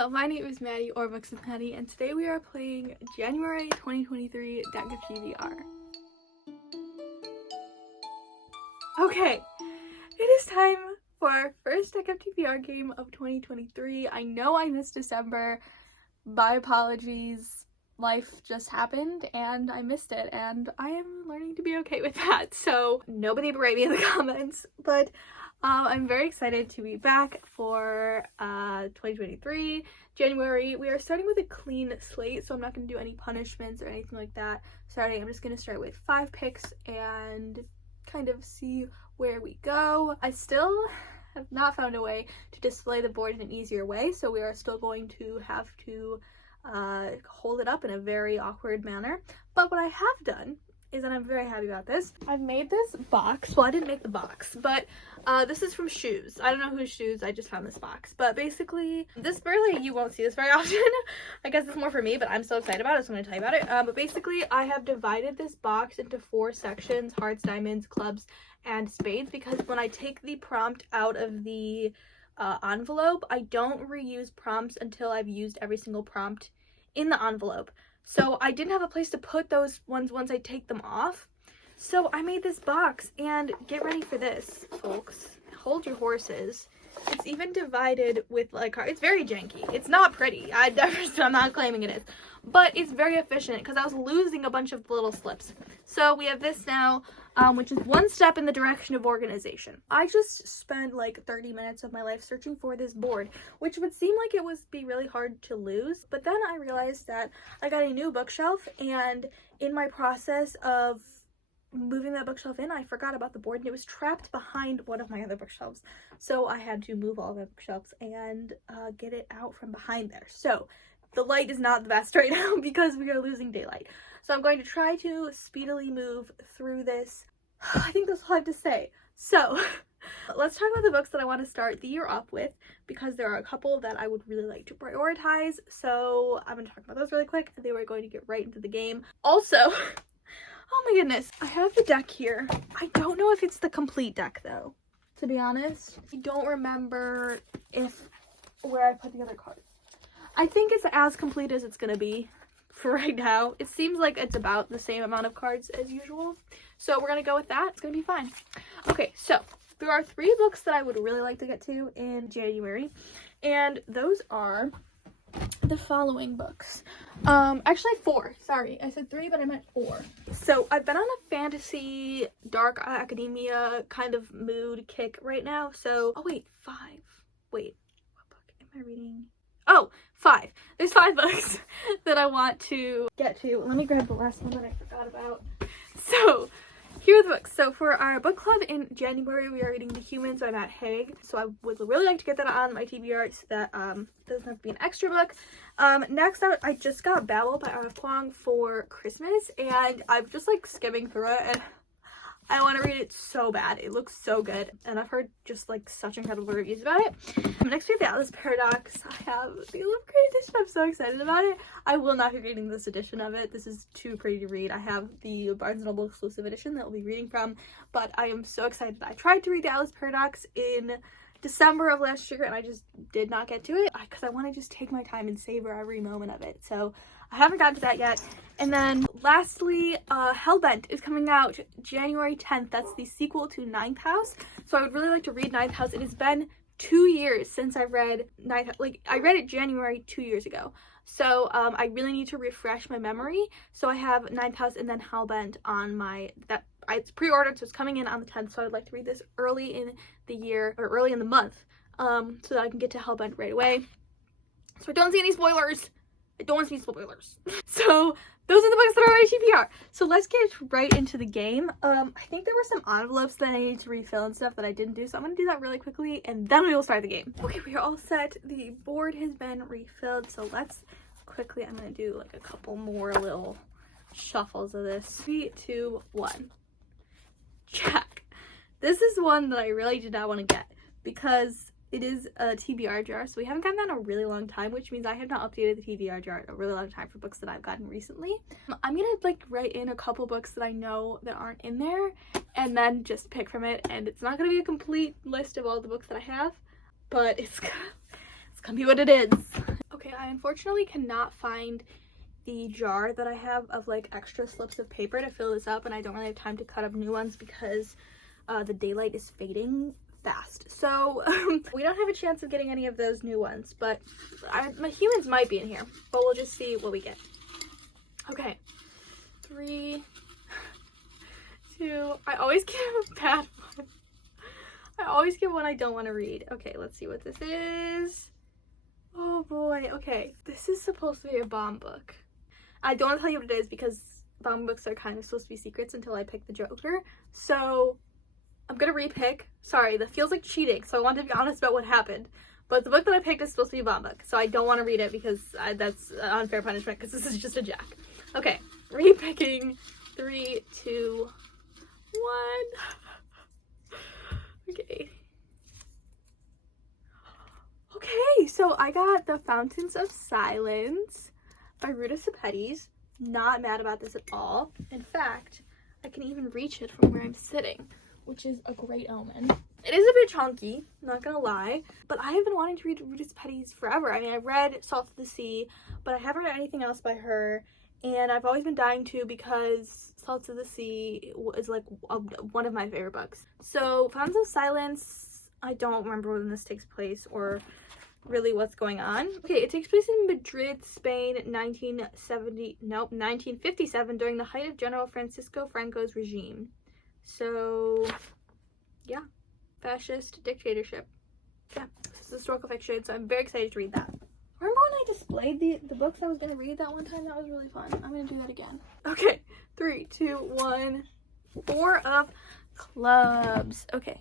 Hello, my name is Maddie, or Books with Maddie, and today we are playing January 2023 Deck of TBR. Okay, it is time for our first Deck of TBR game of 2023. I know I missed December. My apologies. Life just happened and I missed it, and I am learning to be okay with that. So nobody berate me in the comments, but I'm very excited to be back for 2023 January. We are starting with a clean slate, so I'm not going to do any punishments or anything like that. I'm just going to start with 5 picks and kind of see where we go. I still have not found a way to display the board in an easier way, so we are still going to have to hold it up in a very awkward manner. But what I have done is, and I'm very happy about this, I've made this box. Well, I didn't make the box, but this is from Shoes. I don't know whose shoes, I just found this box. But basically, you won't see this very often. I guess it's more for me, but I'm so excited about it, so I'm going to tell you about it. But basically, I have divided this box into 4 sections: hearts, diamonds, clubs, and spades, because when I take the prompt out of the envelope, I don't reuse prompts until I've used every single prompt in the envelope. So I didn't have a place to put those ones once I take them off. So I made this box, and get ready for this, folks. Hold your horses. It's even divided with like, it's very janky. It's not pretty. I'm not claiming it is, but it's very efficient because I was losing a bunch of little slips. So we have this now, which is one step in the direction of organization. I just spent like 30 minutes of my life searching for this board, which would seem like it would be really hard to lose. But then I realized that I got a new bookshelf, and in my process of moving that bookshelf in, I forgot about the board, and it was trapped behind one of my other bookshelves. So I had to move all the bookshelves and get it out from behind there. So the light is not the best right now because we are losing daylight. So I'm going to try to speedily move through this. I think that's all I have to say. So let's talk about the books that I want to start the year off with, because there are a couple that I would really like to prioritize. So I'm going to talk about those really quick, and then we're going to get right into the game. Also, oh my goodness, I have the deck here. I don't know if it's the complete deck though, to be honest. I don't remember where I put the other cards. I think it's as complete as it's gonna be for right now. It seems like it's about the same amount of cards as usual. So we're gonna go with that. It's gonna be fine. Okay, so there are 3 books that I would really like to get to in January, and those are the following books. Actually 4. Sorry, I said 3, but I meant 4. So I've been on a fantasy, dark academia kind of mood kick right now. So, oh wait, 5. Wait, what book am I reading? Oh, 5. There's 5 books that I want to get to. Let me grab the last one that I forgot about. So here are the books. So for our book club in January, we are reading The Humans by Matt Haig. So I would really like to get that on my TBR so that doesn't have to be an extra book. Next out, I just got Babel by Anna Kwong for Christmas, and I'm just like skimming through it, and I want to read it so bad. It looks so good, and I've heard just like such incredible reviews about it. Next we have the Atlas Paradox. I have the 11th grade edition. I'm so excited about it. I will not be reading this edition of it. This is too pretty to read. I have the Barnes & Noble exclusive edition that I'll be reading from, but I am so excited. I tried to read the Atlas Paradox in December of last year, and I just did not get to it because I want to just take my time and savor every moment of it. So I haven't gotten to that yet. And then lastly, Hellbent is coming out January 10th. That's the sequel to Ninth House. So I would really like to read Ninth House. It has been 2 years since I've read Ninth House. Like, I read it January 2 years ago. So I really need to refresh my memory. So I have Ninth House and then Hellbent on it's pre-ordered, so it's coming in on the 10th. So I'd like to read this early in the year, or early in the month, so that I can get to Hellbent right away. So I don't see any spoilers. I don't want to see spoilers. So those are the books that are on TBR. So let's get right into the game. I think there were some envelopes that I needed to refill and stuff that I didn't do, so I'm going to do that really quickly, and then we will start the game. Okay, we are all set. The board has been refilled, so let's quickly, I'm going to do like a couple more little shuffles of this. 3, 2, 1. Jack. This is one that I really did not want to get because it is a TBR jar, so we haven't gotten that in a really long time, which means I have not updated the TBR jar in a really long time for books that I've gotten recently. I'm gonna like write in a couple books that I know that aren't in there and then just pick from it, and it's not gonna be a complete list of all the books that I have, but it's gonna be what it is. unfortunately cannot find the jar that I have of like extra slips of paper to fill this up, and I don't really have time to cut up new ones because the daylight is fading fast. So we don't have a chance of getting any of those new ones, but my humans might be in here, but we'll just see what we get. Okay, 3, 2, I always give a bad one. I always get one I don't want to read. Okay, let's see what this is. Oh boy, okay. This is supposed to be a bomb book. I don't want to tell you what it is because bomb books are kind of supposed to be secrets until I pick the Joker. So I'm gonna repick. Sorry, that feels like cheating, so I want to be honest about what happened. But the book that I picked is supposed to be a bomb book, so I don't want to read it because that's unfair punishment because this is just a jack. Okay, repicking. 3, 2, 1. Okay. Okay, so I got The Fountains of Silence by Ruta Sepetys. Not mad about this at all. In fact, I can even reach it from where I'm sitting, which is a great omen. It is a bit chunky, not gonna lie, but I have been wanting to read Ruta Sepetys forever. I mean, I've read Salt of the Sea, but I haven't read anything else by her, and I've always been dying to because Salt of the Sea is like one of my favorite books. So Fountains of Silence, I don't remember when this takes place or really what's going on. Okay, it takes place in Madrid, Spain, 1957 during the height of General Francisco Franco's regime. So yeah, fascist dictatorship. Yeah, this is historical fiction, so I'm very excited to read that. Remember when I displayed the books I was going to read that one time? That was really fun. I'm going to do that again. Okay, 3, 2, 1. 4 of Clubs. Okay,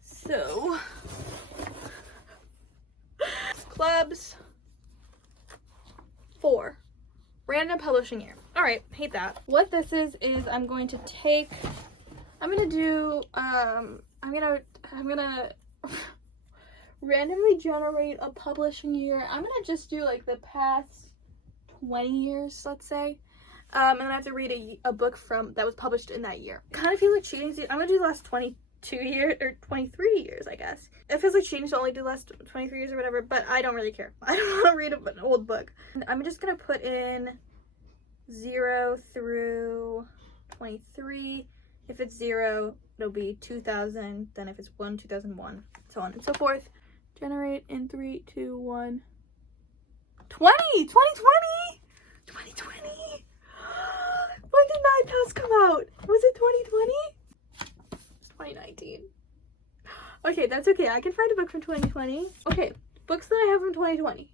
so Clubs 4. Random publishing year. Alright, hate that. What this is I'm going to take, I'm going to randomly generate a publishing year. I'm going to just do like the past 20 years, let's say. And then I have to read a book that was published in that year. Kind of feel like cheating. I'm going to do the last 22 years, or 23 years, I guess. It feels like cheating to only do the last 23 years or whatever, but I don't really care. I don't want to read an old book. I'm just going to put in 0 through 23. If it's 0, it'll be 2000. Then if it's 1, 2001, so on and so forth. Generate in 3, 2, 1. 2020! 2020! When did Nine Paths come out? Was it 2020? It's 2019. Okay, that's okay. I can find a book from 2020. Okay, books that I have from 2020.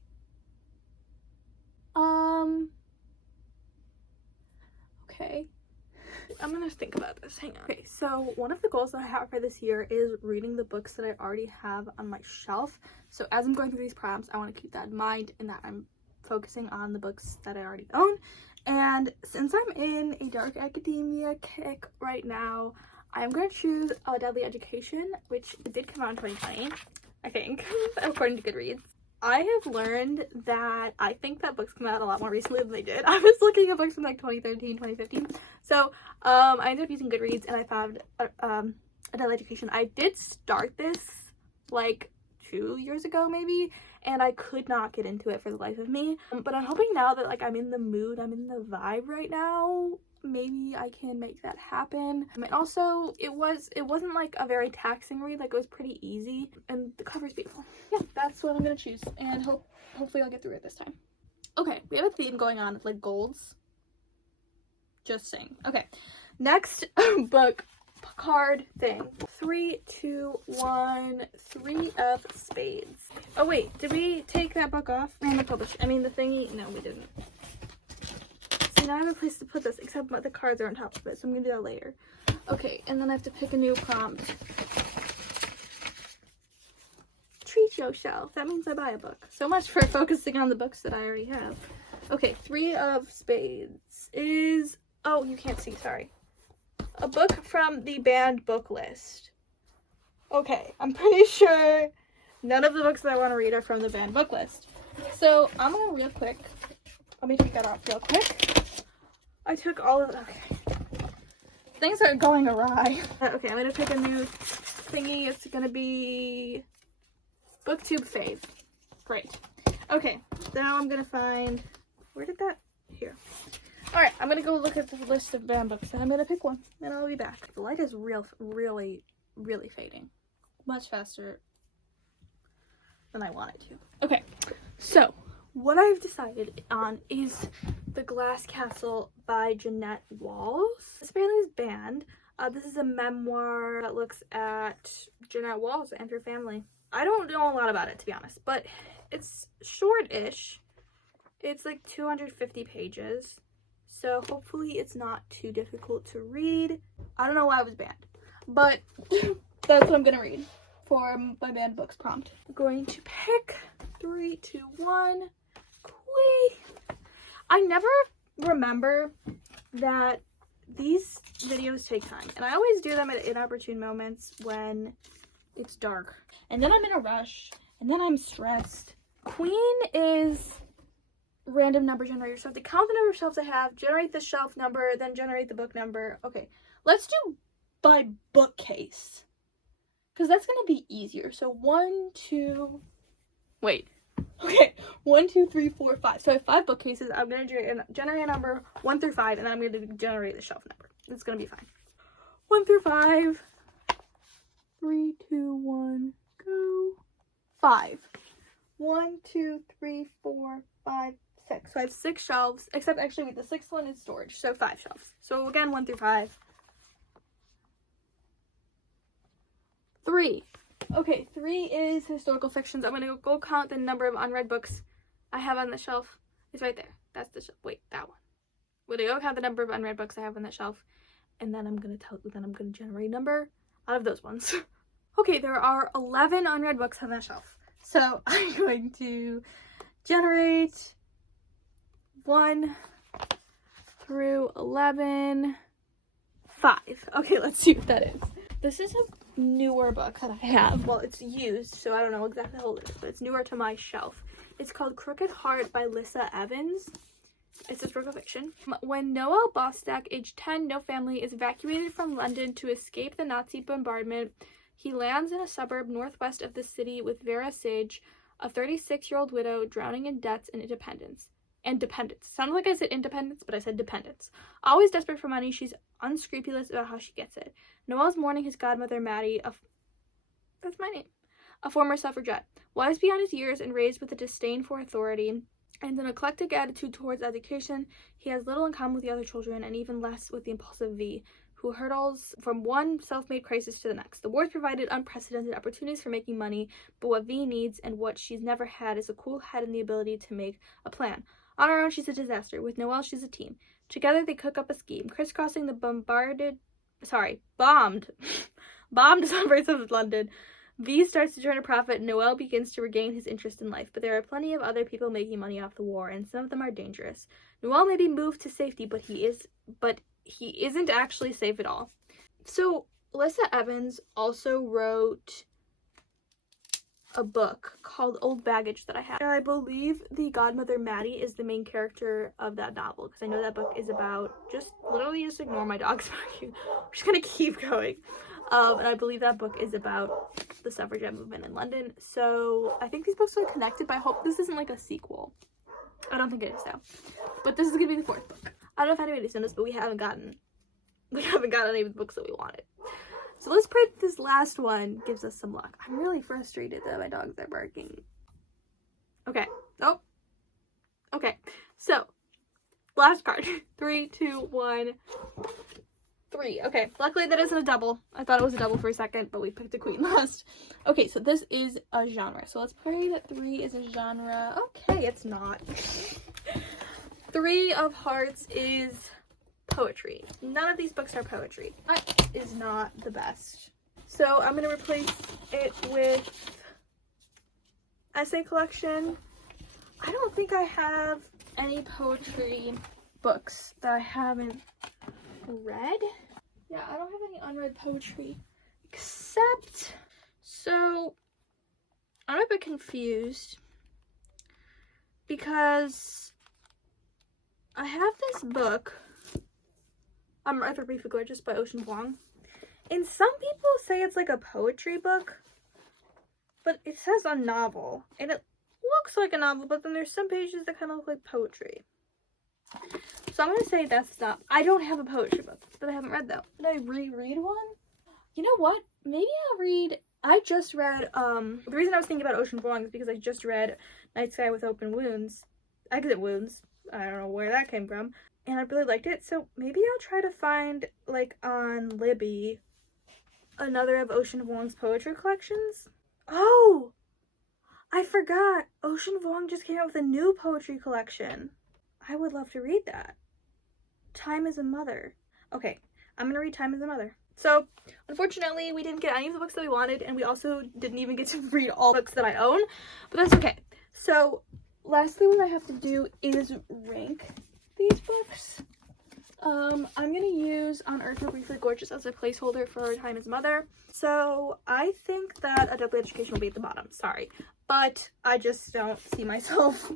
Okay. I'm gonna think about this. Hang on. Okay, so one of the goals that I have for this year is reading the books that I already have on my shelf. So as I'm going through these prompts, I want to keep that in mind and that I'm focusing on the books that I already own. And since I'm in a dark academia kick right now, I'm going to choose A Deadly Education, which did come out in 2020, I think, according to Goodreads. I have learned that I think that books come out a lot more recently than they did. I was looking at books from like 2013, 2015. So I ended up using Goodreads and I found A Deadly Education. I did start this like 2 years ago maybe, and I could not get into it for the life of me. But I'm hoping now that like I'm in the mood, I'm in the vibe right now, maybe I can make that happen. And also it wasn't like a very taxing read, like it was pretty easy, and the cover's beautiful. Yeah, that's what I'm gonna choose, and hopefully I'll get through it this time. Okay, we have a theme going on with like golds. Just saying. Okay, next book card thing. 3, 2, 1. 3 of Spades. Oh wait, did we take that book off? And the the thingy. No, we didn't. See, now I have a place to put this, except the cards are on top of it, so I'm gonna do that later. Okay, and then I have to pick a new prompt. Treat yourself. That means I buy a book. So much for focusing on the books that I already have. Okay, 3 of Spades is, oh, you can't see, sorry. A book from the banned book list. Okay, I'm pretty sure none of the books that I want to read are from the banned book list. So I'm gonna real quick, let me take that off real quick. I took all of, okay. Things are going awry. Okay, I'm gonna pick a new thingy. It's gonna be BookTube fave. Great. Okay, now I'm gonna find, where did that, here. All right, I'm gonna go look at the list of banned books and I'm gonna pick one and I'll be back. The light is really fading. Much faster than I want it to. Okay, so what I've decided on is The Glass Castle by Jeanette Walls. This apparently is banned. This is a memoir that looks at Jeanette Walls and her family. I don't know a lot about it, to be honest, but it's short-ish. It's like 250 pages, so hopefully it's not too difficult to read. I don't know why it was banned, but that's what I'm gonna read for my banned books prompt. I'm going to pick 3, 2, 1. I never remember that these videos take time, and I always do them at inopportune moments when it's dark, and then I'm in a rush, and then I'm stressed. Queen is random number generator, so I have to count the number of shelves I have, generate the shelf number, then generate the book number. Okay, let's do by bookcase, because that's gonna be easier. So 1, 2, wait. Okay, 1, 2, 3, 4, 5. So I have 5 bookcases. I'm gonna generate a number 1 through 5, and then I'm gonna generate the shelf number. It's gonna be fine. 1 through 5. 3, 2, 1, go. 5. 1, 2, 3, 4, 5, 6. So I have 6 shelves, except actually wait, the 6th one is storage, so 5 shelves. So again, 1 through 5. 3. Okay, 3 is historical fictions. I'm gonna go count the number of unread books I have on the shelf. It's right there. That's the shelf. Wait, that one. I'm gonna go count the number of unread books I have on that shelf, and then I'm gonna generate a number out of those ones. Okay, there are 11 unread books on that shelf. So I'm going to generate 1 through 11, 5. Okay, let's see what that is. This is a newer book that I have. Well, it's used, so I don't know exactly how old it is, but it's newer to my shelf. It's called Crooked Heart by Lissa Evans. It's historical fiction. When Noel Bostack, aged 10, no family, is evacuated from London to escape the Nazi bombardment, he lands in a suburb northwest of the city with Vera Sage, a 36-year-old widow drowning in debts and independence. Sounded like I said independence, but I said dependence. Always desperate for money, she's unscrupulous about how she gets it. Noel's mourning his godmother, Maddie, that's my name, a former suffragette. Wise beyond his years and raised with a disdain for authority and an eclectic attitude towards education, he has little in common with the other children and even less with the impulsive V, who hurtles from one self-made crisis to the next. The war's provided unprecedented opportunities for making money, but what V needs and what she's never had is a cool head and the ability to make a plan. On her own, she's a disaster. With Noelle, she's a team. Together, they cook up a scheme, crisscrossing the bombed suburbs of London. V starts to turn a profit, and Noelle begins to regain his interest in life. But there are plenty of other people making money off the war, and some of them are dangerous. Noelle may be moved to safety, but he isn't actually safe at all. So, Lissa Evans also wrote a book called Old Baggage that I have. And I believe the godmother Maddie is the main character of that novel, because I know that book is about, just ignore my dog's barking. I'm just gonna keep going. And I believe that book is about the suffragette movement in London. So I think these books are connected, but I hope this isn't like a sequel. I don't think it is though. But this is gonna be the 4th book. I don't know if anybody's noticed, but we haven't gotten any of the books that we wanted. So let's pray that this last one gives us some luck. I'm really frustrated that my dogs are barking. Okay. Oh. Okay. So, last card. 3, 2, 1, 3. Okay. Luckily that isn't a double. I thought it was a double for a second, but we picked a queen last. Okay, so this is a genre. So let's pray that 3 is a genre. Okay, it's not. 3 of Hearts is poetry. None of these books are poetry. That is not the best. So I'm going to replace it with essay collection. I don't think I have any poetry books that I haven't read. Yeah, I don't have any unread poetry. Except, so I'm a bit confused because I have this book, Arthur Briefly Gorgeous by Ocean Vuong. And some people say it's like a poetry book, but it says a novel, and it looks like a novel, but then there's some pages that kind of look like poetry. So I'm going to say that's not, I don't have a poetry book that I haven't read though. Did I reread one? You know what? Maybe I'll read, I just read, the reason I was thinking about Ocean Vuong is because I just read Night Sky with Open Wounds, Exit Wounds. I don't know where that came from. And I really liked it, so maybe I'll try to find, like, on Libby, another of Ocean Vuong's poetry collections. Oh! I forgot! Ocean Vuong just came out with a new poetry collection. I would love to read that. Time is a Mother. Okay, I'm gonna read Time is a Mother. So, unfortunately, we didn't get any of the books that we wanted, and we also didn't even get to read all books that I own, but that's okay. So, lastly, what I have to do is rank these books. I'm gonna use On Earth We're Briefly Gorgeous as a placeholder for Time is a Mother. So, I think that A Deadly Education will be at the bottom. Sorry. But I just don't see myself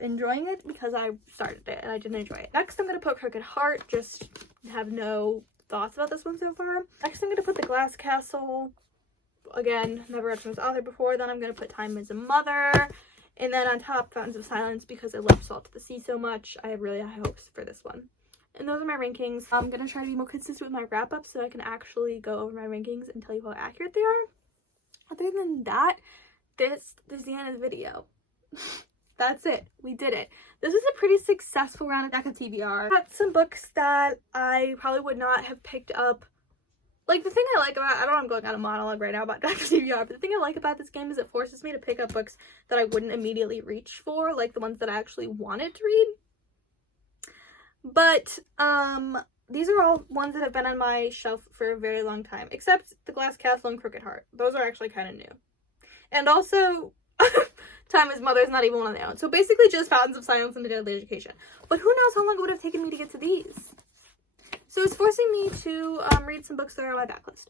enjoying it because I started it and I didn't enjoy it. Next, I'm gonna put Crooked Heart. Just have no thoughts about this one so far. Next, I'm gonna put The Glass Castle. Again, never read from this author before. Then I'm gonna put Time is a Mother. And then on top, Fountains of Silence, because I love Salt to the Sea so much. I have really high hopes for this one. And those are my rankings. I'm gonna try to be more consistent with my wrap-up so I can actually go over my rankings and tell you how accurate they are. Other than that, this is the end of the video. That's it. We did it. This was a pretty successful round of Deck of TBR. I got some books that I probably would not have picked up. Like, the thing I like about, I don't know, I'm going on a monologue right now about Deck of TBR, but the thing I like about this game is it forces me to pick up books that I wouldn't immediately reach for, like the ones that I actually wanted to read. But, these are all ones that have been on my shelf for a very long time, except The Glass Castle and Crooked Heart. Those are actually kind of new. And also, Time is Mother is not even one on their own. So basically just Fountains of Silence and The Deadly Education. But who knows how long it would have taken me to get to these. So it's forcing me to read some books that are on my backlist,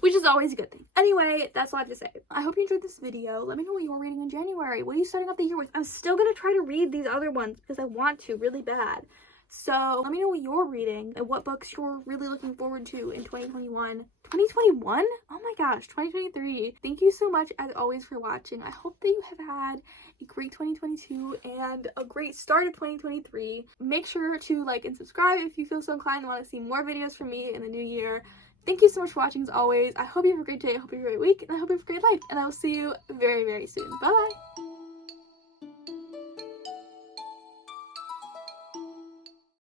which is always a good thing. Anyway, that's all I have to say. I hope you enjoyed this video. Let me know what you're reading in January. What are you starting up the year with? I'm still going to try to read these other ones because I want to really bad. So let me know what you're reading and what books you're really looking forward to in 2021. 2021? Oh my gosh, 2023. Thank you so much as always for watching. I hope that you have had a great 2022 and a great start of 2023. Make sure to like and subscribe if you feel so inclined and want to see more videos from me in the new year. Thank you so much for watching as always. I hope you have a great day, I hope you have a great week, and I hope you have a great life. And I will see you very, very soon. Bye!